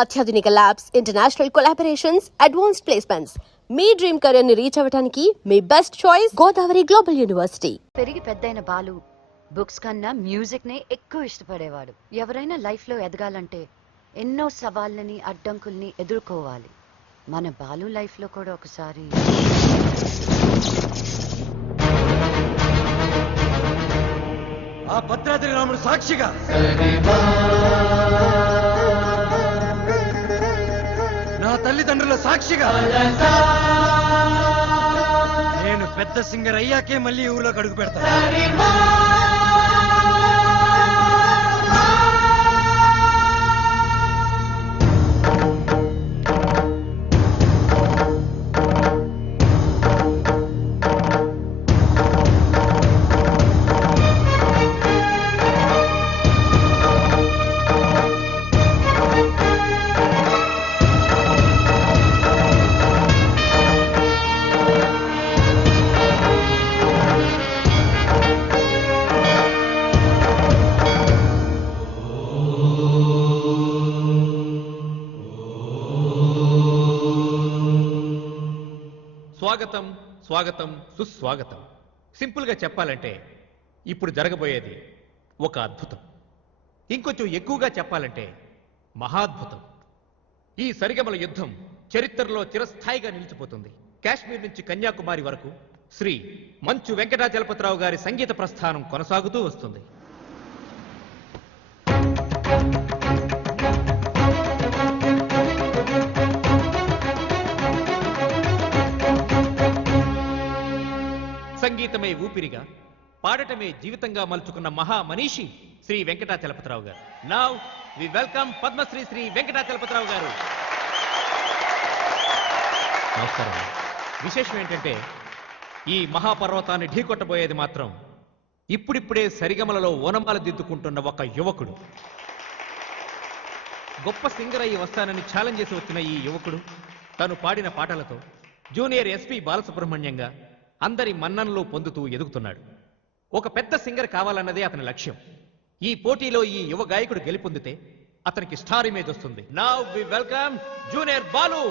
అత్యాధునిక labs, international collaborations, advanced placements. మీ dream career ని రీచ్ అవ్వడానికి మీ best choice Godavari global university. పెరిగి పెద్దయిన బాలు బుక్స్ కన్నా మ్యూజిక్ నే ఎక్కువ ఇష్టపడేవాడు. ఎవరైనా లైఫ్ లో ఎదగాలంటే ఎన్నో సవాళ్ళని అడ్డంకుల్ని ఎదుర్కోవాలి. మన బాలు లైఫ్ లో కూడా ఒకసారి ఆ భద్రాద్రి రాముడు సాక్షిగా నా తల్లిదండ్రుల సాక్షిగా నేను పెద్ద సింగర్ అయ్యాకే మళ్ళీ ఊళ్ళోకి అడుగు పెడతాను. స్వాగతం స్వాగతం సుస్వాగతం. సింపుల్గా చెప్పాలంటే ఇప్పుడు జరగబోయేది ఒక అద్భుతం. ఇంకొంచెం ఎక్కువగా చెప్పాలంటే మహాద్భుతం. ఈ సరిగమల యుద్ధం చరిత్రలో చిరస్థాయిగా నిలిచిపోతుంది. కాశ్మీర్ నుంచి కన్యాకుమారి వరకు శ్రీ మంచు వెంకటాచలపతిరావు గారి సంగీత ప్రస్థానం కొనసాగుతూ వస్తుంది. సంగీతమే ఊపిరిగా, పాడటమే జీవితంగా మలుచుకున్న మహా మనీషి శ్రీ వెంకటాచలపతిరావు గారు. Now we welcome Padma Shri Shri Venkatachalapathi Rao గారు. నమస్కారం. విశేషం ఏంటంటే ఈ మహాపర్వతాన్ని ఢీకొట్టబోయేది మాత్రం ఇప్పుడిప్పుడే సరిగమలలో ఓనమాల దిద్దుకుంటున్న ఒక యువకుడు. గొప్ప సింగర్ అయ్యి వస్తానని ఛాలెంజ్ చేసి వచ్చిన ఈ యువకుడు తను పాడిన పాటలతో జూనియర్ ఎస్పి బాలసుబ్రహ్మణ్యంగా అందరి మన్ననలు పొందుతూ ఎదుగుతున్నాడు. ఒక పెద్ద సింగర్ కావాలన్నదే అతని లక్ష్యం. ఈ పోటీలో ఈ యువ గాయకుడు గెలుపొందితే అతనికి స్టార్ ఇమేజ్ వస్తుంది. Now we welcome junior Balu.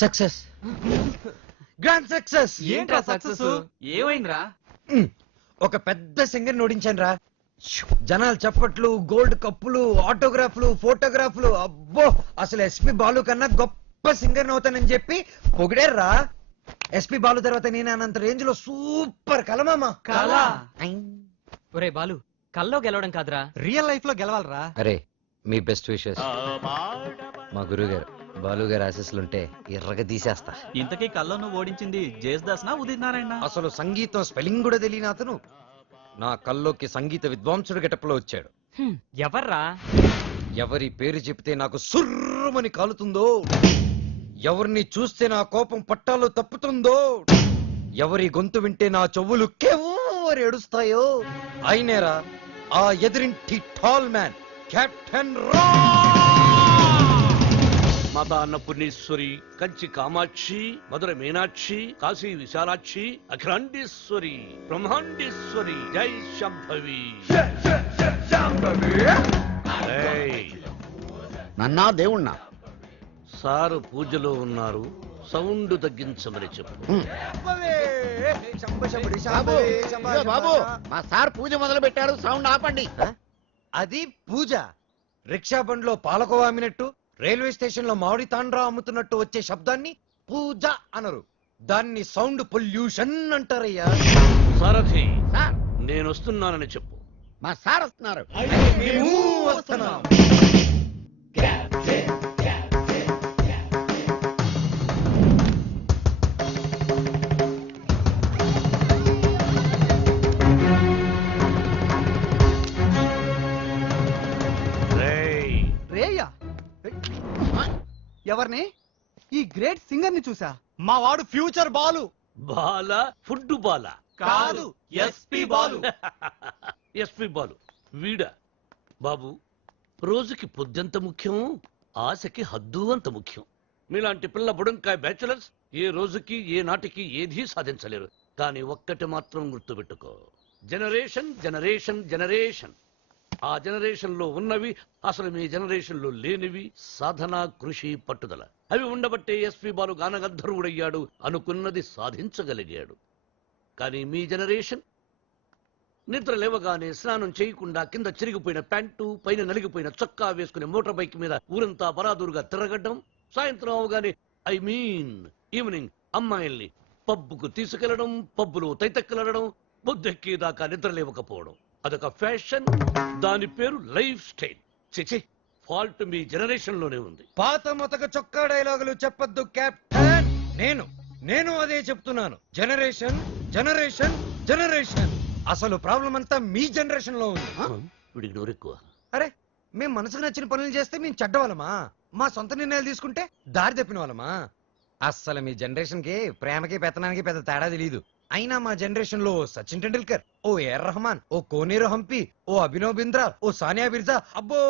Success, grand success. ఏంట్రా సక్సెస్? ఏమైందిరా? ఒక పెద్ద సింగర్ ఓడించాను రా. జనాలు చప్పట్లు, గోల్డ్ కప్పులు, ఆటోగ్రాఫ్లు, ఫోటోగ్రాఫ్లు. అబ్బో, అసలు ఎస్పి బాలు కన్నా గొప్ప సింగర్ అవుతానని చెప్పి పొగిడారా. ఎస్పి బాలు తర్వాత నేను అనంత రేంజ్ లో సూపర్ కలమామా. కళ? ఒరే బాలు, కల్లో గెలవడం కాదురా, రియల్ లైఫ్ లో గెలవాలరా. అరే, మీ బెస్ట్ విషెస్. మా గురువు గారు బాలు గారు ఆశీస్సులుంటే ఎర్రగా తీసేస్తా. ఇంతకీ కల్లో నువ్వు ఓడించింది జేసుదాస్ నా ఉదిత్ నారాయణ? అసలు సంగీతం స్పెల్లింగ్ కూడా తెలియని అతను నా కల్లోకి సంగీత విద్వాంసుడు గెటప్లో వచ్చాడు. ఎవర్రా? ఎవరి పేరు చెప్తే నాకు సుర్రమని కాలుతుందో, ఎవరిని చూస్తే నా కోపం పట్టాలో తప్పుతుందో, ఎవరి గొంతు వింటే నా చెవులు కెవ్వరి ఏడుస్తాయో ఆయనేరా ఆ ఎదిరింటి టాల్ మ్యాన్, కెప్టెన్ రా. మాతా అన్నపూర్ణేశ్వరి, కంచి కామాక్షి, మధుర మీనాక్షి, కాశీ విశాలాక్షి, అఖిలాండేశ్వరి, బ్రహ్మాండేశ్వరి, జై శంభవి. నన్నా దేవుణ్ణా? సారు పూజలో ఉన్నారు, సౌండ్ తగ్గించమని చెప్పు. బాబు, మా సార్ పూజ మొదలు పెట్టారు, సౌండ్ ఆపండి. అది పూజ. రిక్షా బండ్లో పాలకోవా అమ్మినట్టు, రైల్వే స్టేషన్ లో మామిడి తాండ్రా అమ్ముతున్నట్టు వచ్చే శబ్దాన్ని పూజ అనరు, దాన్ని సౌండ్ పొల్యూషన్ అంటారయ్యా. సారథి, సార్, నేను వస్తున్నానని చెప్పు. మా సార్ వస్తున్నారు. మేము వస్తున్నాం. రేయ్, రేయ్యా? ఎవరిని? ఈ గ్రేట్ సింగర్ ని చూసా. మా వాడు ఫ్యూచర్ బాలు. బాల ఫుడ్ బాల కాదు, ఎస్పి బాలు. ఎస్పి బాలు వీడా? బాబు, రోజుకి పొద్దెంత ముఖ్యం, ఆశకి హద్దు అంత ముఖ్యం. మీలాంటి పిల్ల బుడంకాయ బ్యాచులర్స్ ఏ రోజుకి ఏ నాటికి ఏదీ సాధించలేరు. కానీ ఒక్కటి మాత్రం గుర్తుపెట్టుకో, జనరేషన్ జనరేషన్ జనరేషన్. ఆ జనరేషన్ లో ఉన్నవి అసలు మీ జనరేషన్ లో లేనివి సాధన, కృషి, పట్టుదల. అవి ఉండబట్టే ఎస్పి బాలు గానగంధర్వుడయ్యాడు, అనుకున్నది సాధించగలిగాడు. కానీ మీ జనరేషన్ నిద్ర లేవగానే స్నానం చేయకుండా కింద చిరిగిపోయిన ప్యాంటు, పైన నలిగిపోయిన చొక్కా వేసుకుని మోటార్ బైక్ మీద ఊరంతా బరాదూరుగా తిరగడం, సాయంత్రం అవగానే ఈవినింగ్ అమ్మాయిల్ని పబ్బుకు తీసుకెళ్లడం, పబ్బులో తైతక్కలడం, బొద్దెక్కేదాకా నిద్ర లేవకపోవడం. అదొక ఫ్యాషన్, దాని పేరు లైఫ్ స్టైల్. చిచి, ఫాల్ట్ మీ జనరేషన్ లోనే ఉంది. పాత మొతక చొక్కా డైలాగులు చెప్పొద్దు కెప్టెన్. నేను అదే చెప్తున్నాను. Generation generation generation. అసలు ప్రాబ్లం అంతా మీ జనరేషన్ లో ఉంది. వీడికి నోరెక్కువ. అరే, మేము మనసుకు నచ్చిన పనులు చేస్తే మేము చెడ్డవాళ్ళమా? మా సొంత నిర్ణయాలు తీసుకుంటే దారి తప్పిన వాళ్ళమా? అస్సలు మీ జనరేషన్ కి ప్రేమకి పెత్తనానికి పెద్ద తేడా తెలియదు. అయినా మా జనరేషన్ లో సచిన్ టెండూల్కర్, ఓ ఏఆర్ రెహమాన్, ఓ కోనేరు హంపి, ఓ అభినవ్ బింద్రా, ఓ సానియా మిర్జా, అబ్బో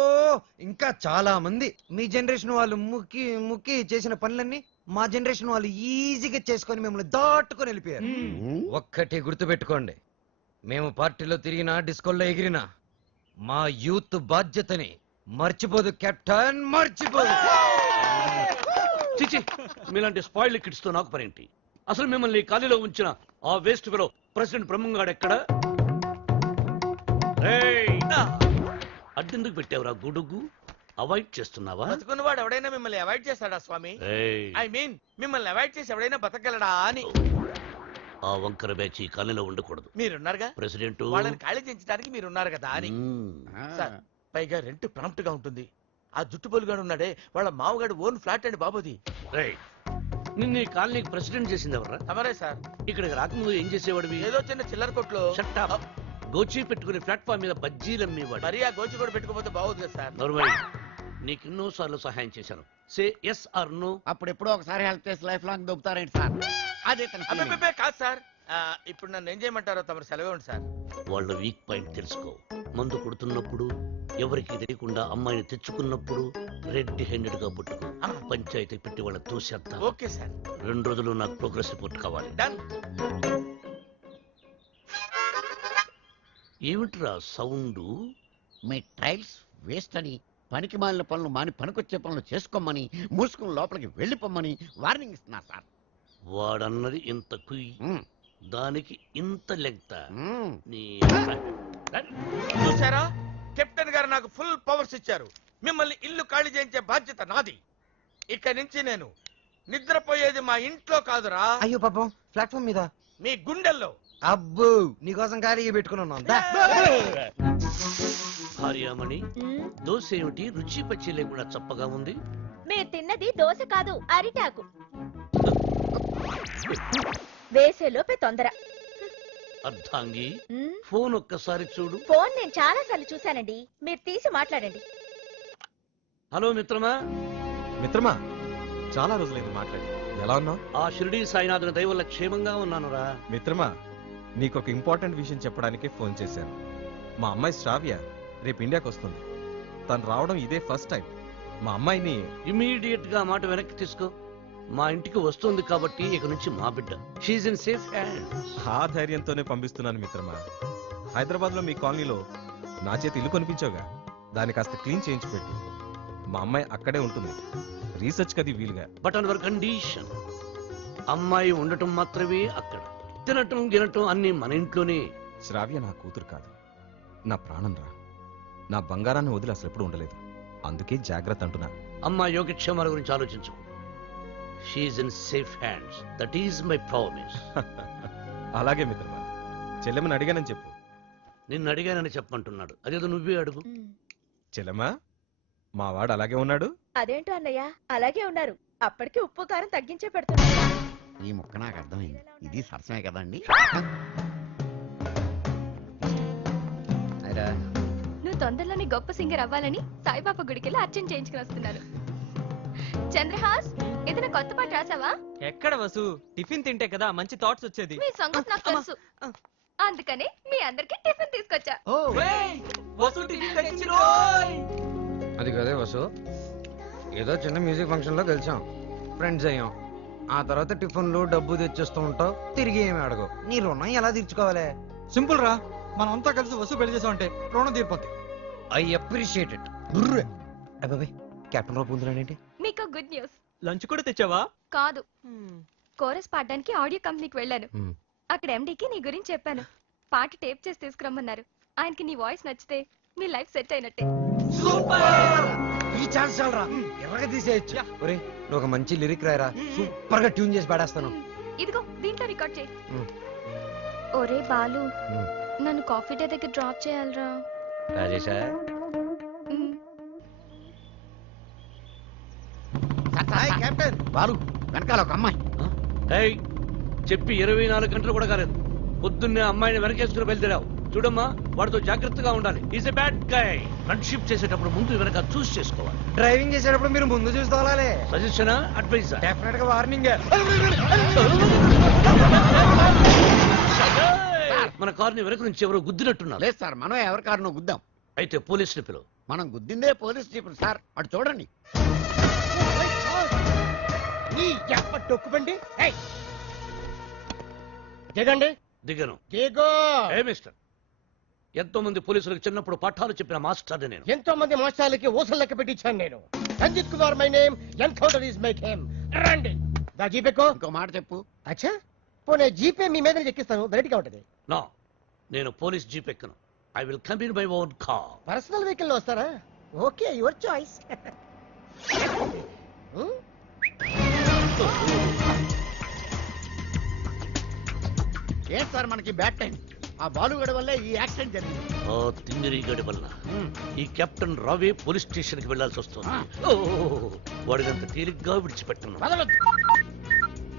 ఇంకా చాలా మంది. మీ జనరేషన్ వాళ్ళు ముక్కి ముక్కి చేసిన పనులన్నీ మా జనరేషన్ వాళ్ళు ఈజీగా చేసుకొని మిమ్మల్ని దాటుకొని వెళ్ళిపోయారు. ఒక్కటి గుర్తుపెట్టుకోండి, మేము పార్టీలో తిరిగినా, డిస్కోల్లో ఎగిరినా మా యూత్ బాధ్యతని మర్చిపోదు కెప్టెన్, మర్చిపోదు. చిచి, మీలాంటి స్పాయిల్ కిడ్స్ తో నాకు పనేంటి? అసలు మిమ్మల్ని ఖాళీలో ఉంచిన ఆ వేస్ట్ ఫెలో ప్రెసిడెంట్ బ్రహ్మంగాడు ఎక్కడ? అడ్డెందుకు పెట్టావురా గొడుగు? అవాయిడ్ చేస్తున్నావా? బతుకున్నవాడు ఎవడైనా మిమ్మల్ని అవాయిడ్ చేస్తాడా స్వామి? ఐ మీన్ మిమ్మల్ని అవాయిడ్ చేసి ఎవడైనా బతకగలడా అని. ఆ వంకర బ్యాచ్ ఈ ఖాళీలో ఉండకూడదు. మీరున్నారుగా ప్రెసిడెంట్, వాళ్ళని ఖాళీ చేయించడానికి మీరున్నారు కదా అని. సార్, పైగా రెంట్ ప్రాంప్ట్ గా ఉంటుంది. ఆ జుట్టుబోలుగాడు ఉన్నాడే, వాళ్ళ మామగాడు ఓన్ ఫ్లాట్ అండి బాబుది. నిన్న ఈ కాలనీకి ప్రెసిడెంట్ చేసింది ఎవరా? అవరే సార్. ఇక్కడికి రాకముందు ఏం చేసేవాడివి? ఏదో చిన్న చిల్లర కొట్లో. Shut up. గోచి పెట్టుకుని ప్లాట్ఫామ్ మీద బజ్జీలు అమ్మేవాడు. మరి ఆ గోచి కూడా పెట్టుకోపోతే బాగోదు కదా సార్. నర్మై, నీకు ఎన్నో సార్లు సహాయం చేశాను. Say yes or no. అప్పుడు ఎప్పుడో ఒకసారి హెల్ప్ చేసి లైఫ్ లాంగ్ దొబ్బుతారేంటి సార్? అదే తన feeling. అబ్బే కాదు సార్. ఇప్పుడు నన్ను ఏం చేయమంటారో తమరు సెలవు ఉంది సార్. వాళ్ళ వీక్ పాయింట్ తెలుసుకో. మందు కొడుతున్నప్పుడు, ఎవరికి తెలియకుండా అమ్మాయిని తెచ్చుకున్నప్పుడు రెడ్ హ్యాండెడ్ గా పుట్టుకో. పంచాయతీ పెట్టి వాళ్ళ తోసేద్దాం. Okay sir. 2 రోజులు నాకు ప్రోగ్రెస్ రిపోర్ట్ కావాలి. డన్. ఏమిట్రా సౌండ్? మీ ట్రైల్స్ వేస్ట్ అని పనికి మాలిన పనులు మాని పనికొచ్చే పనులు చేసుకోమని మూసుకుని లోపలికి వెళ్ళిపోమ్మని వార్నింగ్ ఇస్తున్నా సార్. వాడన్నది ఇంత కుయ్, మ్మ్. దానికి ఇంత లెంగ్త. మ్మ్. నీ చూసారా, కెప్టెన్ గారు నాకు ఫుల్ పవర్స్ ఇచ్చారు. మిమ్మల్ని ఇల్లు ఖాళీ చేయించే బాధ్యత నాది. ఇక నుంచి నేను నిద్రపోయేది మా ఇంట్లో కాదురా, అయ్యో పాపం ప్లాట్ఫామ్ మీద. మీ గుండెల్లో. అబ్బో నీకోసం ఖాళీగా పెట్టుకుని ఉన్నాం దా. భార్యామణి, దోశ ఏమిటి రుచి పచ్చి లేకుండా చప్పగా ఉంది? మీరు తిన్నది దోశ కాదు, అరిటాకు. వేసేలోపే తొందర. అర్థాంగి, మ్, ఫోన్ ఒక్కసారి చూడు. ఫోన్ నేను చాలా సార్లు చూశానండి, మీరు తీసి మాట్లాడండి. హలో మిత్రమా. మిత్రమా, చాలా రోజులైంది మాట్లాడి. ఎలా ఉన్నావు? ఆ షిరిడీ సాయినాథుని దయ వల్ల క్షేమంగా ఉన్నానురా. మిత్రమా, నీకు ఒక ఇంపార్టెంట్ విషయం చెప్పడానికే ఫోన్ చేశాను. మా అమ్మాయి శ్రావ్య రేపు ఇండియాకి వస్తుంది. తను రావడం ఇదే ఫస్ట్ టైం. మా అమ్మాయిని ఇమీడియట్ గా మాట వెనక్కి తీసుకో. మా ఇంటికి వస్తుంది కాబట్టి ఇక నుంచి మా బిడ్డ. She's in safe hand. ఆ ధైర్యంతోనే పంపిస్తున్నాను మిత్రమా. హైదరాబాద్ లో మీ కాలనీలో నా చేతి ఇల్లు కొనిపించావుగా, దాన్ని కాస్త క్లీన్ చేయించి పెట్టు. మా అమ్మాయి అక్కడే ఉంటుంది, రీసెర్చ్ కది వీలుగా. బట్ అండర్ కండిషన్, అమ్మాయి ఉండటం మాత్రమే అక్కడ, తినటం గినటం అన్ని మన ఇంట్లోనే. శ్రావ్య నా కూతురు కాదు, నా ప్రాణం రా. నా బంగారాన్ని వదిలి అసలు ఎప్పుడు ఉండలేదు. అందుకే జాగ్రత్త అంటున్నా. అమ్మాయి యోగక్షేమాల గురించి ఆలోచించు. She's in safe hands. That is my promise. అలాగే మిత్రమా, చెల్లెమ్మని అడిగానని చెప్పు. నిన్ను అడిగానని చెప్పమంటున్నాడు. అదేదో నువ్వే అడుగు. చెల్లెమ్మా, మా వాడు అలాగే ఉన్నాడు. అదేంటో అన్నయ్య, అలాగే ఉన్నారు. అప్పటికి ఉప్పు కారం తగ్గించే పెడుతున్నారు. ఈ ముక్క నాకు అర్థమైంది. ఇది సరసమే కదండి. నువ్వు తొందరలోనే గొప్ప సింగర్ అవ్వాలని సాయిబాబా గుడికెళ్ళి అర్చన చేయించుకుని వస్తున్నాను. చంద్రహాస్, ఏదైనా కొత్త పాట రాసావా? ఎక్కడ వసు, టిఫిన్ తింటే కదా మంచి థాట్స్ వచ్చేది. మీ సంగతి నాకు తెలుసు, అందుకనే మీ అందరికి టిఫిన్ తీసుకొచ్చా. వసు టిఫిన్ తెచ్చిరోయ్. అది కదే వసు, ఏదో చిన్న మ్యూజిక్ ఫంక్షన్ లో కలిసాం, ఫ్రెండ్స్ అయ్యాం. ఆ తర్వాత టిఫిన్లు డబ్బు తెచ్చేస్తూ ఉంటావు, తిరిగి ఏమి అడగవు. నీ రుణం ఎలా తీర్చుకోవాలి? సింపుల్ రా, మనం అంతా కలిసి వసు పెళ్లి చేసామంటే రుణం తీరిపోద్ది. I appreciate it. అబ్బాయి కెప్టెన్ రావు పొందులాడేంటి? మీకు గుడ్ న్యూస్. లంచ్ కూడా తెచ్చావా? కాదు, కోరస్ పాడడానికి ఆడియో కంపెనీకి వెళ్ళాను. Hmm. అక్కడ ఎండీకి నీ గురించి చెప్పాను. పాట టేప్ చేసి తీసుకురమ్మన్నారు. ఆయనకి నీ వాయిస్ నచ్చితే మీ లైఫ్ సెట్ అయినట్టే. ఈ ఛాన్స్ చాలరా, ఎర్రగా తీసేయచ్చు. ఒరే, నువ్వు ఒక మంచి లిరిక్ రాయరా, సూపర్ గా ట్యూన్ చేసి పాడేస్తాను. ఇదిగో దీంట్లో రికార్డ్ చేయి. Hmm. ఒరే బాలు, నన్ను కాఫీ డే దగ్గర డ్రాప్ చేయాలరా. రాజేశా, కెప్టెన్ బాలు, వెనకాల ఒక అమ్మాయి. ఏయ్, చెప్పి 24 గంటలు కూడా కాలేదు. పొద్దున్నే అమ్మాయిని వెనకేసుకుని బయలుదేరావు. చూడమ్మా, వాడితో జాగ్రత్తగా ఉండాలి. Is a bad guy. Friendship చేసేటప్పుడు ముందు వెనక చూస్ చేసుకోవాలి. డ్రైవింగ్ చేసేటప్పుడు మీరు ముందు చూసి తోలాలి. సజెషనా, అడ్వైజా? డెఫినెట్ గా వార్నింగ్. మన కారుని వెనక నుంచి ఎవరో గుద్దినట్టున్నారు. లేదు సార్, మనం ఎవరి కారునో గుద్దాం. అయితే పోలీసులు పిలువు. మనం గుద్దిందే పోలీస్ జీపులు సార్, అటు చూడండి. డొక్కుబండి దిగండి. దిగను. దిగో. ఏ మిస్టర్, ఎంతో మంది పోలీసులకు చిన్నప్పుడు పాఠాలు చెప్పిన మాస్టర్ని నేను. ఎంతో మంది మోసాలకి ఊసలు లెక్క పెట్టించాను నేను. Ranjith Kumar my name, encounter is my game. రండి, దా జీపేకో. ఇంకో మాట చెప్పు. అచ్చా, పోనీ జీపే మీ మీద ఎక్కిస్తాను, వెరైటీగా ఉంటది. నా, నేను పోలీస్ జీప్ ఎక్కను. I will come in my own car. Personal vehicle లో వస్తారా? Okay, your choice. ఏంటి సార్ మనకి బ్యాడ్ టైం? ఆ బాలుగడ వల్లే ఈ యాక్సిడెంట్ జరిగింది. ఆ తింగిరి గడి వల్ల ఈ కెప్టెన్ రావే పోలీస్ స్టేషన్ కి వెళ్లాల్సి వస్తుంది. వాడినంత తేలిగ్గా విడిచిపెట్టను.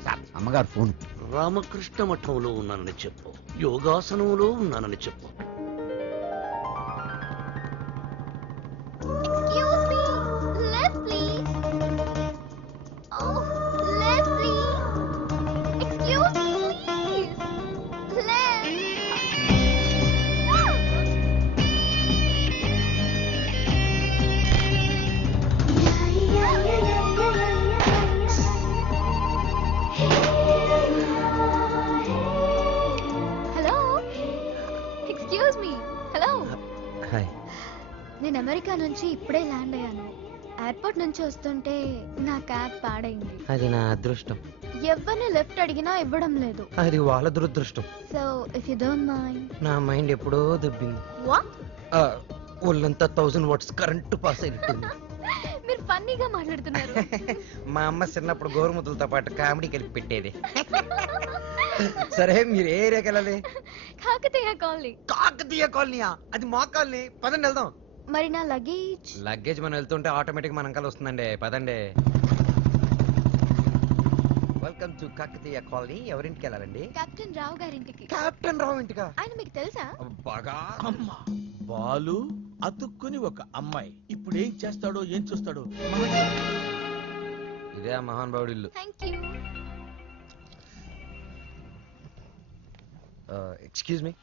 సార్, అమ్మగారు ఫోన్. రామకృష్ణ మఠంలో ఉన్నానని చెప్పు, యోగాసనంలో ఉన్నానని చెప్పు. హలో, ఎక్స్క్యూజ్ నుంచి ఇప్పుడే ల్యాండ్ అయ్యాను. ఎయిర్పోర్ట్ నుంచి వస్తుంటే నా క్యాబ్ పాడైంది. అది నా అదృష్టం. ఎవరిని లెఫ్ట్ అడిగినా ఇవ్వడం లేదు. అది వాళ్ళ దురదృష్టం. So if you don't mind. నా మైండ్ ఎప్పుడో దుబ్బింది. వాట్? ఒళ్ళంతా 1000 వాట్స్ కరెంటు పాస్ అయినట్టుంది. మీరు ఫన్నీగా మాట్లాడుతున్నారు. మా అమ్మ చిన్నప్పుడు గోరుముద్దలతో పాటు కామెడీ కలిపి పెట్టేది. సరే మీరు ఏ ఏరియాకి వెళ్ళాలి? కాకతీయ కాలనీ. కాకతీయ కాలనీయా? అది మా కాలనీ. పదండి వెళ్దాం. మరి నా లగేజ్? లగేజ్ మనం వెళ్తుంటే ఆటోమేటిక్ మన అంకల్ వస్తుందండి. పదండి. Welcome to Kakatiya colony. ఎవరింటికి వెళ్ళాలండి? కెప్టెన్ రావు గారింటికి. కెప్టెన్ రావు ఇంటికా? ఆయన మీకు తెలుసా? బాగా. అమ్మా బాలు అతుక్కుని ఒక అమ్మాయి ఇప్పుడు ఏం చేస్తాడో ఏం చూస్తాడో. ఇదే ఆ మహానుభావుడి ఇల్లు. థాంక్యూ. Excuse me.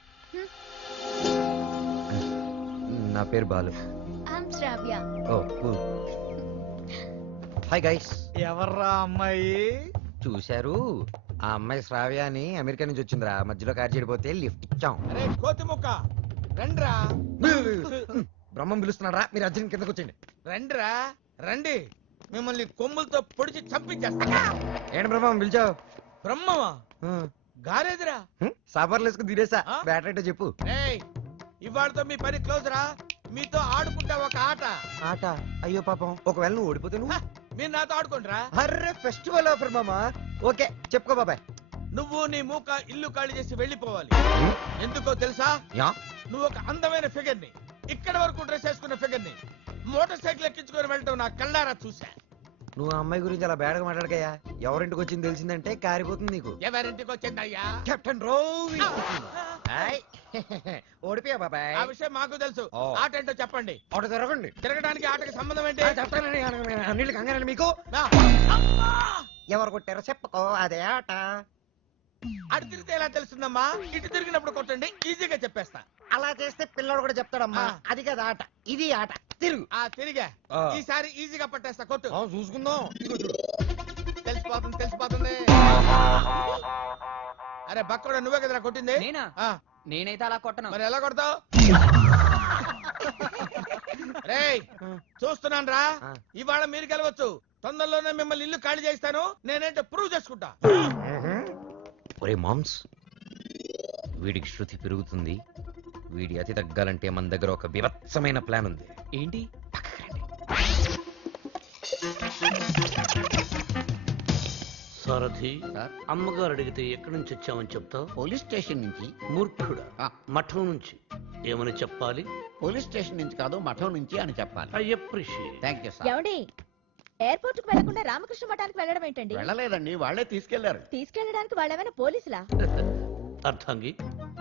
నా పేరు Balu. I'm Shravya. Oh cool. Hi guys. ఎవర్రా అమ్మాయి? చూశారు, ఆ అమ్మాయి శ్రావ్య అని అమెరికా నుంచి వచ్చిందిరా. మధ్యలో కారు చెడిపోతే లిఫ్ట్ ఇచ్చాం. అరే కోతి ముక్క రండ్రా. బ్రహ్మం పిలుస్తున్నారా? మీరు అర్జున్ కిందకు వచ్చేయండి. రండ్రా రండి, మిమ్మల్ని కొమ్ములతో పొడిచి చంపించేస్తా. ఏంటి బ్రహ్మం పిలిచావు? బ్రహ్మమా? గారేదిరా. సాపర్లు వేసుకుని తీరేసా. ఆ? బ్యాటరీ చెప్పు. ఏయ్ ఇవాళతో మీ పని క్లోజ్ రా. మీతో ఆడుకుంటా ఒక ఆట. ఆట? అయ్యో పాపం, ఒకవేళ నువ్వు ఓడిపోతే నువ్వు? మీరు నాతో ఆడుకుంటారా? అర్రే ఫెస్టివల్ ఆఫర్ మామా. ఓకే చెప్పుకో బాబాయ్. నువ్వు నీ మూక ఇల్లు ఖాళీ చేసి వెళ్ళిపోవాలి. ఎందుకో తెలుసా? యా? నువ్వు ఒక అందమైన ఫిగర్ ని, ఇక్కడ వరకు డ్రెస్ వేసుకున్న ఫిగర్ ని మోటార్ సైకిల్ ఎక్కించుకొని వెళ్ళటం నా కళ్ళారా చూసా. నువ్వు ఆ అమ్మాయి గురించి అలా బేడగా మాట్లాడకయ్యా. ఎవరింటికి వచ్చింది తెలిసిందంటే కారిపోతుంది నీకు. ఎవరింటికి వచ్చిందయ్యా? కెప్టెన్ రోవి. ఓడిపోయా బాబాయ్. ఆ విషయం మాకు తెలుసు. ఓ. ఆట ఏంటో చెప్పండి. ఆట తిరగండి. తిరగడానికి ఆటకి సంబంధం ఏంటి? చెప్తానండి. అన్నిటికి కంగారండి మీకు. నా. అమ్మా! ఎవరు కొట్టారో చెప్పుకో, అదే ఆట. అటు తిరిగితే ఎలా తెలుస్తుందమ్మా? ఇటు తిరిగినప్పుడు కొట్టండి, ఈజీగా చెప్పేస్తా. అలా చేస్తే పిల్లడు కూడా చెప్తాడమ్మా. ఆ. అది కదా ఆట, ఇది ఆట. తిరుగు. ఆ తిరిగా. ఆ. ఈసారి ఈజీగా పట్టేస్తా. కొట్టు. చూసుకుందాం. తెలిసిపోతుంది తెలిసిపోతుంది. అరే బక్కడా, నువ్వే కదరా కొట్టింది? నేనా? ఆ, నేనైతే అలా కొట్టను. మరి ఎలా కొడతావు? రేయ్ చూస్తున్నాను రా. ఆ. ఇవాళ మీరు గెలవచ్చు. తొందరలోనే మిమ్మల్ని ఇల్లు ఖాళీ చేస్తాను. నేనేంటో ప్రూవ్ చేసుకుంటా. ఒరే మామ్స్, వీడికి శృతి పెరుగుతుంది. వీడి అతి తగ్గాలంటే మన దగ్గర ఒక వివత్సమైన ప్లాన్ ఉంది. ఏంటి? సారథి, సార్? అమ్మగారు అడిగితే ఎక్కడి నుంచి వచ్చామని చెప్తావు? పోలీస్ స్టేషన్ నుంచి. మూర్ఖుడా. ఆ. మఠం నుంచి ఏమని చెప్పాలి? పోలీస్ స్టేషన్ నుంచి కాదు, మఠం నుంచి అని చెప్పాలి. I appreciate. Thank you sir. ఏమండి, ఎయిర్పోర్ట్ కు వెళ్లకుండా రామకృష్ణ మఠానికి వెళ్ళడం ఏంటండి? వెళ్ళలేదండి, వాళ్ళే తీసుకెళ్లారు. తీసుకెళ్ళడానికి వాళ్ళేమైనా పోలీసులా? అర్థంగి,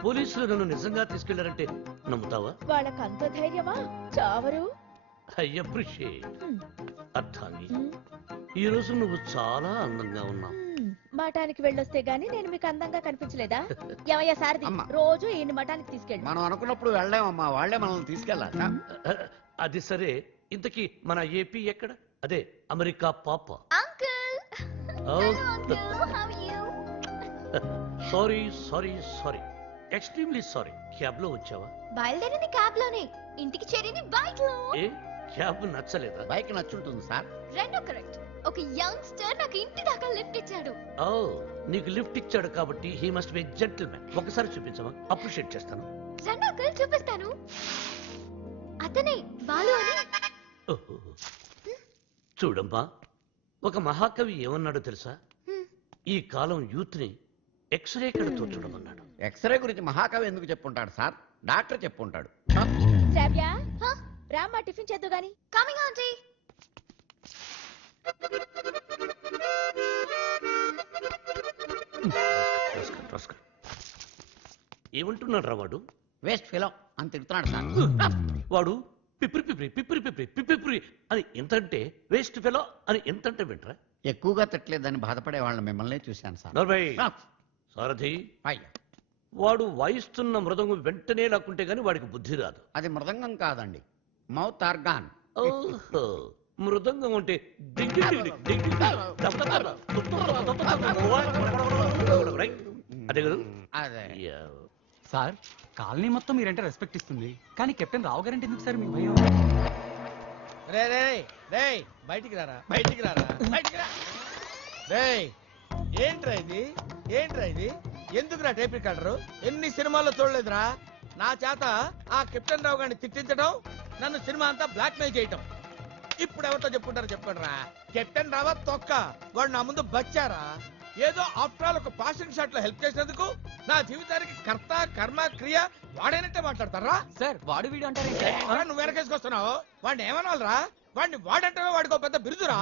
పోలీసులు నన్ను నిజంగా తీసుకెళ్లారంటే నమ్ముతావా? వాళ్ళకి అంత ధైర్యమా? చావరు. I appreciate. హ్మ్. అర్థంగి, హ్మ్. ఈ రోజు నువ్వు చాలా అందంగా ఉన్నావు. హ్మ్. మఠానికి వెళ్ళొస్తే గానీ నేను మీకు అందంగా కనిపించలేదా? ఏమయ్యా సారథి, అమ్మా. రోజు ఈయన మఠానికి తీసుకెళ్ళి. మనం అనుకున్నప్పుడు వెళ్ళామమ్మా, వాళ్ళే మనల్ని తీసుకెళ్ళాలి. అది సరే, ఇంతకీ మన ఏపీ ఎక్కడ? అదే అమెరికా పాప. Uncle. Oh. Hello uncle, how are you? Sorry sorry sorry, extremely sorry. Cab లో వచ్చావా? బయలుదేరింది క్యాబ్ లోనే, ఇంటికి చేరింది బైక్ లో. ఏ క్యాబ్ నచ్చలేదా? బైక్ నచ్చుంటుంది సార్. రెండో కరెక్ట్. ఒక యంగ్స్టర్ నాకు ఇంటి దాకా లిఫ్ట్ ఇచ్చాడు. ఓ, నీకు లిఫ్ట్ ఇచ్చాడు కాబట్టి హీ మస్ట్ బి జెంటిల్మెన్. ఒకసారి చూపించమా, అప్రిషియేట్ చేస్తాను. రండి అంకుల్, చూపిస్తాను. అతనే బాలు అని. ఓహో. చూడమ్మా, ఒక మహాకవి ఏమన్నాడో తెలుసా? హ్మ్. ఈ కాలం యూత్ ని ఎక్స్రే కడుతో చూడమన్నాడు. ఎక్స్రే గురించి మహాకవి ఎందుకు చెప్పుంటాడు సార్? డాక్టర్ చెప్పుంటాడు. శ్రావ్య, హ? రామ్మా టిఫిన్ చేద్దు గాని. Coming aunty. ఏమంటున్నాడు రా వాడు? వేస్ట్ ఫెలో అని తిడుతున్నాడు సార్. వాడు పిప్రి పిప్రి పిప్రి పిప్రి పిప్రి అని ఎంతంటే వేస్ట్ ఫెలో అని ఎంతంటే వింటరా? ఎక్కువగా తిట్టలేదని బాధపడే వాళ్ళని మిమ్మల్ని చూశాను సార్. నర్వై ఆ, సారథి, అయ్యో, వాడు వాయిస్తున్న మృదంగం వెంటనే లాక్కుంటే గాని వాడికి బుద్ధి రాదు. అది మృదంగం కాదండి, మౌత్ ఆర్గాన్. ఓహో, మృదంగం అంటే డింగి డింగి డింగి దప్ప దప్ప దుప్ప దప్ప దప్ప దప్ప. రైట్? అదే కదా? అదే యా. సార్, కాలనీ మొత్తం మీరంటే రెస్పెక్ట్ ఇస్తుంది, కానీ కెప్టెన్ రావు గారంటే ఎందుకు సార్ మీకు భయం? రే రే రే బయటికి రారా బయటికి రారా బయటికి రా రే ఏంట్రా ఇది ఎందుకురా టేప్ రికార్డరు ఎన్ని సినిమాల్లో చూడలేదురా నా చేత ఆ కెప్టెన్ రావు గారిని తిట్టించడం నన్ను సినిమా అంతా బ్లాక్ మెయిల్ చేయటం ఇప్పుడు ఎవరితో చెప్పుకుంటారో చెప్పండి రా కెప్టెన్ రావా తొక్క వాడు నా ముందు బచ్చారా ఏదో ఆఫ్టర్ ఆల్ ఒక పాసింగ్ షాట్ లో హెల్ప్ చేసినందుకు నా జీవితానికి కర్త కర్మ క్రియ వాడైనట్టే మాట్లాడతారా సార్ వాడు వీడు అంటారు నువ్వు వెనకేసుకొస్తున్నావు వాడిని ఏమనాలరా వాడిని వాడంటే వాడికి ఒక పెద్ద బిరుదురా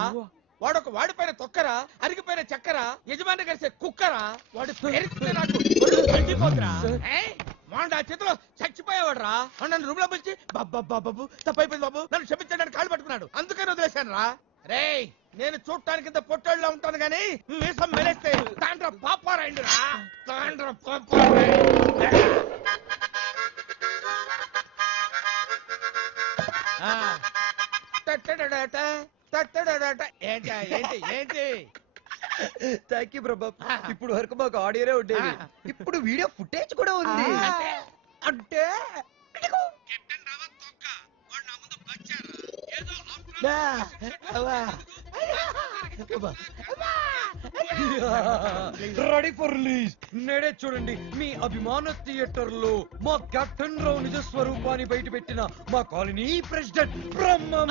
వాడొక వాడిపైన తొక్కరా అరిగిపోయిన చక్కరా యజమాని కలిసే కుక్కరా వాడి పేరు నాకు ఒళ్ళు మండిపోతురా. వాడు ఆ చేతిలో చచ్చిపోయేవాడు రా నన్ను రూమ్ లో పిలిచి బాబు తప్పైపోయింది బాబు నన్ను క్షమించడానికి కాళ్ళు పట్టుకున్నాడు అందుకని వదిలేశాను రా. రే నేను చూడటానికి ఇంత పొట్టోళ్ళ ఉంటాను గానీ మీసం మెలేస్తే తాండ్ర పాపారాయండి రా తాండ్ర ఏంటి ఏంటి ఏంటి థ్యాంక్ యూ ప్రభా. ఇప్పుడు వరకు మాకు ఆడియోనే ఉండేది, ఇప్పుడు వీడియో ఫుటేజ్ కూడా ఉంది. అంటే రెడీ ఫర్ రిలీజ్. నేడే చూడండి మీ అభిమాన థియేటర్ లో మా కెప్టెన్ రావు నిజ స్వరూపాన్ని బయట పెట్టిన మా కాలనీ ప్రెసిడెంట్ బ్రహ్మం.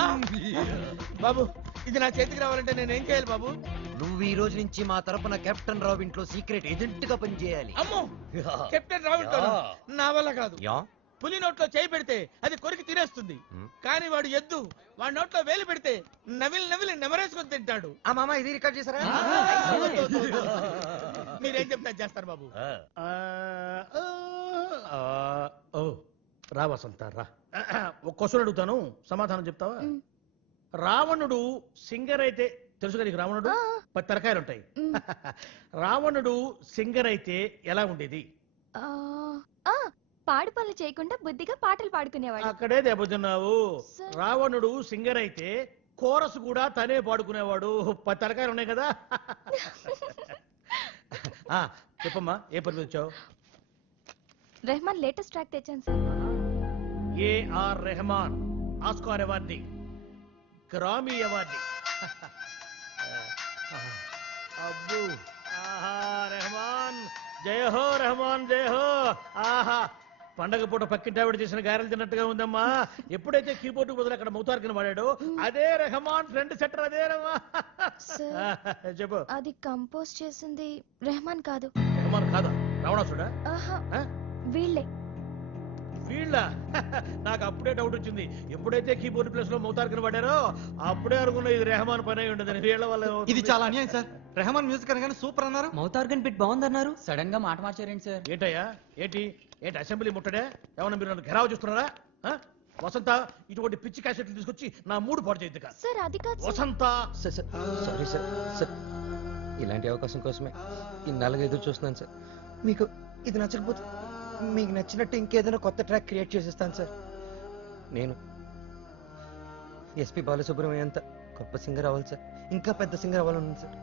బాబు ఇది నా చేతికి రావాలంటే నేనేం చేయాలి బాబు? నువ్వు ఈ రోజు నుంచి మా తరపున కెప్టెన్ రావు ఇంట్లో సీక్రెట్ ఏజెంట్ గా పనిచేయాలి. అమ్మో కెప్టెన్ రావు నా వల్ల కాదు. పులి నోట్లో చేయి పెడితే అది కొరికి తినేస్తుంది, కానీ వాడు ఎద్దు వాడి నోట్లో వేలు పెడితే నవిలి నెమరేసుకొని తింటాడు. ఆ మామ ఇది రికార్డ్ చేశారా? మీరేం చెప్తా చేస్తారు బాబు. రా వసంత రా. ఒక క్వశ్చన్ అడుగుతాను, సమాధానం చెప్తావా? రావణుడు సింగర్ అయితే తెలుసు కదా నీకు? రావణుడు 10 తలకాయలు ఉంటాయి. రావణుడు సింగర్ అయితే ఎలా ఉండేది? పాడు పనులు చేయకుండా బుద్ధిగా పాటలు పాడుకునేవాడు. అక్కడే దెబ్బతిన్నావు. రావణుడు సింగర్ అయితే కోరస్ కూడా తనే పాడుకునేవాడు. 10 తలకాయలు ఉన్నాయి కదా. చెప్పమ్మా ఏ పని వచ్చావు? రెహమాన్ లేటెస్ట్ ట్రాక్ తెచ్చాను sir. A R Rahman Oscar awardee, Grammy awardee. అబ్బు రెహమాన్ జయ హో, రెహమాన్ జయ హో. ఆహా పండగ పూట పక్కింటి ఆవిడ చేసిన గారెలు తిన్నట్టుగా ఉందమ్మా. ఎప్పుడైతే కీబోర్డు బదులు అక్కడ మౌతార్కిన వాడాడో అదే రెహమాన్ ఫ్రెండ్ సెటర్. అదే చెప్పు. అది కంపోజ్ చేసింది రెహమాన్ కాదు. రెహమాన్ కాదా? రావణాసుడా? వీళ్ళే. వీళ్ళ? నాకు అప్పుడే డౌట్ వచ్చింది. ఎప్పుడైతే కీబోర్డ్ ప్లేస్ లో మౌతార్కిన వాడారో అప్పుడే అనుకున్నా ఇది రెహమాన్ పని అయి ఉండదని. వీళ్ళ వల్ల ఇది చాలా అన్యాయం సార్. రెహమాన్ మ్యూజిక్ అనగానే సూపర్ అన్నారు, మౌతార్గన్ పిట్ బాగుందన్నారు, సడన్ గా మాట మార్చారేంటి సార్? ఏంటయ్యా ఏంటి అసెంబ్లీ ముట్టడే? ఏమన్నా మీరు నన్ను ఘెరావు చూస్తున్నారా? వసంత ఇటువంటి పిచ్చి క్యాసెట్లు తీసుకొచ్చి నా మూడు పాడు చేయద్దు కదా సార్. అది కాదు వసంత. Sorry sir. సార్ ఇలాంటి అవకాశం కోసమే ఇన్నాళ్ళుగా ఎదురు చూస్తున్నాను సార్. మీకు ఇది నచ్చకపోతే మీకు నచ్చినట్టు ఇంకేదైనా కొత్త ట్రాక్ క్రియేట్ చేసేస్తాను సార్. నేను ఎస్పి బాలసుబ్రహ్మణ్యం అంత గొప్ప సింగర్ అవ్వాలి సార్, ఇంకా పెద్ద సింగర్ అవ్వాలని సార్.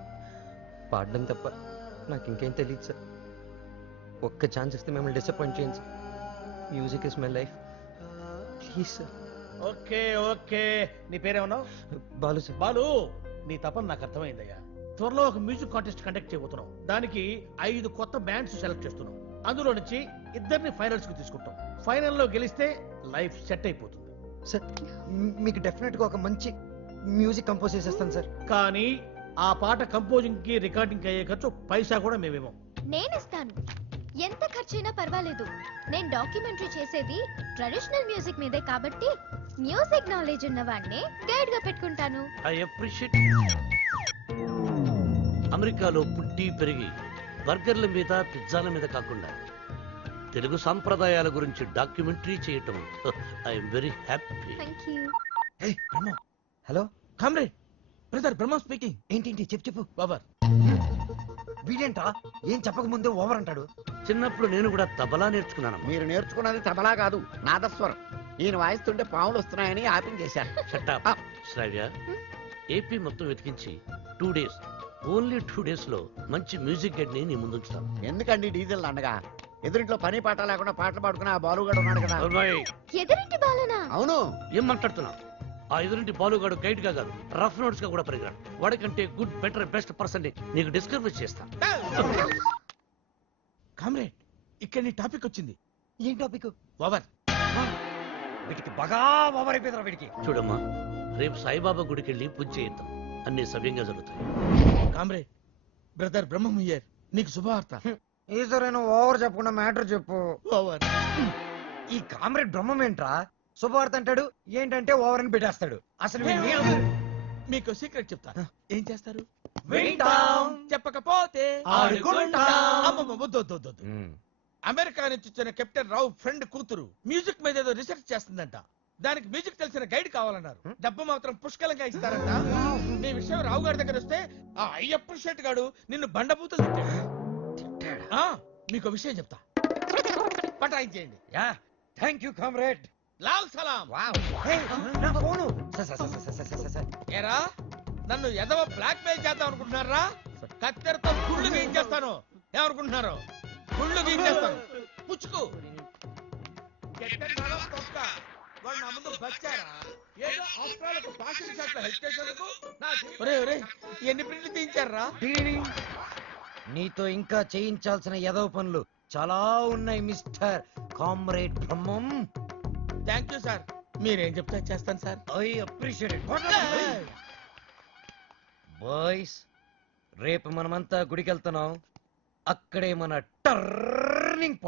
పాడడం తప్ప నాకు ఇంకేం తెలియదు సార్. ఒక్క ఛాన్స్ ఇస్తే మిమ్మల్ని డిసప్పాయింట్ చేయండి sir. Music is my life, please sir. Okay okay. నీ పేరేమన్నావు? బాలు సార్. బాలు, నీ తపన నాకు అర్థమైందయ్యా. త్వరలో ఒక మ్యూజిక్ కాంటెస్ట్ కండక్ట్ చేయబోతున్నాం. దానికి 5 కొత్త బ్యాండ్స్ సెలెక్ట్ చేస్తున్నాం. అందులో నుంచి 2 ఫైనల్స్ కి తీసుకుంటాం. ఫైనల్లో గెలిస్తే లైఫ్ సెట్ అయిపోతుంది సార్. మీకు డెఫినెట్ గా ఒక మంచి మ్యూజిక్ కంపోజ్ చేసేస్తాను సార్. కానీ ఆ పాట కంపోజింగ్ కి రికార్డింగ్ కి అయ్యే ఖర్చు పైసా కూడా మేమేమో. నేనిస్తాను, ఎంత ఖర్చైనా పర్వాలేదు. నేను డాక్యుమెంటరీ చేసేది ట్రెడిషనల్ మ్యూజిక్ మీదే కాబట్టి మ్యూజిక్ నాలెడ్జ్ ఉన్న వాడిని గైడ్ గా పెట్టుకుంటాను. I appreciate. అమెరికాలో పుట్టి పెరిగి బర్గర్ల మీద పిజ్జాల మీద కాకుండా తెలుగు సంప్రదాయాల గురించి డాక్యుమెంటరీ చేయటం I'm very happy. Hello comrade, brother Brahma speaking. ఏంటి చెప్పు. బాబర్ వీడేంటా ఏం చెప్పక ముందే ఓవర్ అంటాడు. చిన్నప్పుడు నేను కూడా తబలా నేర్చుకున్నాను. మీరు నేర్చుకున్నది తబలా కాదు, నాదస్వరం. ఈయన వాయిస్తుంటే పాములు వస్తున్నాయని ఆపించేశాను. శ్రావ్య, ఏపీ మొత్తం వెతికించి 2 days, ఓన్లీ 2 days లో మంచి మ్యూజిక్ గైడ్ ని నీ ముందుంచుతాను. ఎందుకండి డీజిల్ అండగా? ఎదురింట్లో పని పాట లేకుండా పాటలు పాడుకుని ఆ బాలుగాడు ఉన్నాడు కదా. ఎదురింటి బాలనా? అవును. ఏం మాట్లాడుతున్నావు? ఆ ఎదురింటి బాలుగాడు గైడ్ గా కాదు రఫ్ నోట్స్ గా కూడా పరిగరాడు. వాడికంటే గుడ్ బెటర్ బెస్ట్ పర్సన్ నీకు డిస్కవర్ చేస్తా. కామ్రేడ్ ఇక్కడ నీ టాపిక్ వచ్చింది. ఏం టాపిక్? ఓవర్. వీటికి బాగా ఓవర్ అయిపోయిందిరా వీడికి. చూడమ్మా, రేపు సాయిబాబా గుడికి వెళ్ళి పూజ చేయిద్దాం, అన్ని సవ్యంగా జరుగుతాయి. కామ్రేడ్ బ్రదర్ బ్రహ్మముయ్యర్ నీకు శుభవార్త. ఈసారైనా ఓవర్ చెప్పకుండా మ్యాటర్ చెప్పు. ఓవర్. ఈ కామ్రేడ్ బ్రహ్మం ఏంట్రా శుభవార్త అంటాడు, ఏంటంటే ఓవర్ అని పెట్టేస్తాడు. అసలు మీకు సీక్రెట్ చెప్తా. ఏం చేస్తారు? వింటాం. చెప్పకపోతే ఆడుకుంటాం. అమ్మమ్మ, వద్దు, వద్దు, వద్దు, వద్దు. అమెరికా నుంచి వచ్చిన కెప్టెన్ రావు ఫ్రెండ్ కూతురు మ్యూజిక్ మీద ఏదో రీసెర్చ్ చేస్తుందంట. దానికి మ్యూజిక్ తెలిసిన గైడ్ కావాలన్నారు. డబ్బు మాత్రం పుష్కలంగా ఇస్తారంట. నీ విషయం రావు గారి దగ్గర వస్తే ఆ అయ్యప్ప షెట్ గాడు నిన్ను బండబూతులు తిట్టాడు. ఆ, మీకు విషయం చెప్తా, పటాయించేయండి. Yeah, thank you comrade. లాల్ సలాం. నా ఫోను. ఏరా, నన్ను ఎదవ బ్లాక్ మెయిల్ చేద్దాం అనుకుంటున్నారా? కత్తెరతో గుళ్ళు గీయించేస్తాను. ఏమనుకుంటున్నారు? గుళ్ళు గీయించేస్తాను. పుచ్చుకు. కెప్టెన్ రావు తొక్క. వాడు నా ముందు బచ్చారా? ఏదో ఆస్ట్రాలకు ఫ్యాషన్ షాట్ల హెడ్ స్టేషన్లకు నా ఒరేయ్, ఎన్ని ప్రింట్లు తీయించారా? నీతో ఇంకా చేయించాల్సిన ఎదవ పనులు చాలా ఉన్నాయి mister comrade Brahmam. Thank you sir. మీరేం చెప్తా చేస్తాను sir. I appreciate it. Boys, రేపు మనమంతా గుడికి వెళ్తున్నాం. అక్కడే మన టర్నింగ్ పాయింట్.